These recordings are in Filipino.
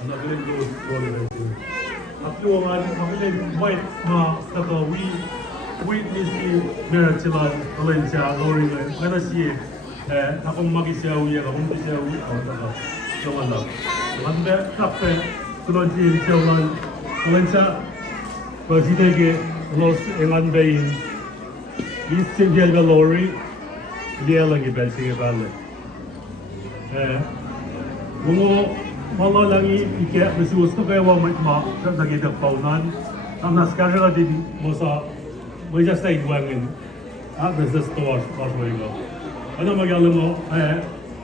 Another goes for Afluangan, mabilis white na stato witness ni Merchilan Valencia Loring kana siya akong magisyaw ya akong magisyaw ako ta so wala manda kape tulad si Chawan Valencia presidente los engan bayin is sinjel galori dia lagi belsing balle bungo Malo lagi ike besusto kaya wa ma sa nagida paunan ang naskara din mo sa mo just stay wangin business store go ano magaling mo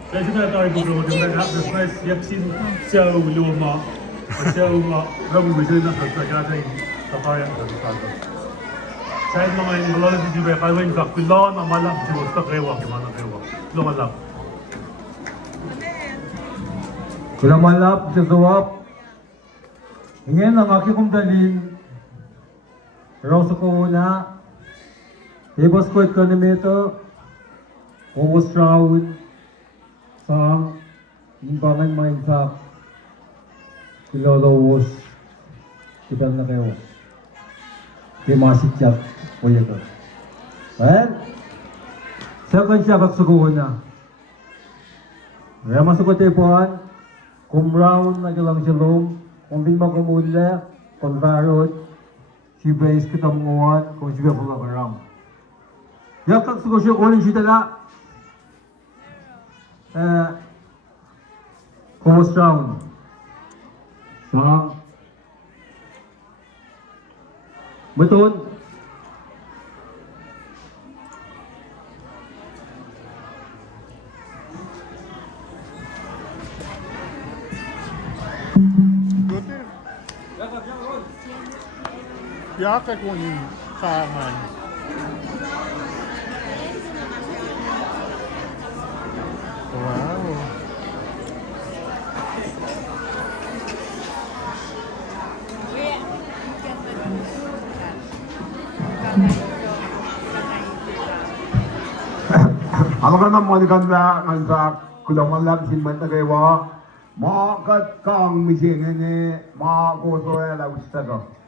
kasi na tayo mo din na business yaksin sa luma sa rabu bisin na sa kaya sa kaya sa mga mga di ba kaya yung kakilon na malak besusto kaya wa kimana kaya wa lumalak Kula malap sa zawap. Ngayon ang aking kong dalhin. Raw sa kumuna. Ibas ko ekonomito. KOSRAEAN. Sa imbangan mindsak. Kilolowos. Kitang na kayo. Kimasit siya. Kuya ko. Well, second siya kag sa kumuna. Kaya masukot tayo pohan. Kung round na galang shalom, kung din magkamula, kung barot, si base kitamungan, kung siya pula karang. Yakak suko siya uling siya tala. KOSRAEAN. Sa betul. Yakak ko ni kangan. Wow. Ano ka naman ganda kulangan lang sinman tagaywa. Makat kang misingin ni mga KOSRAEAN lang gusto ko.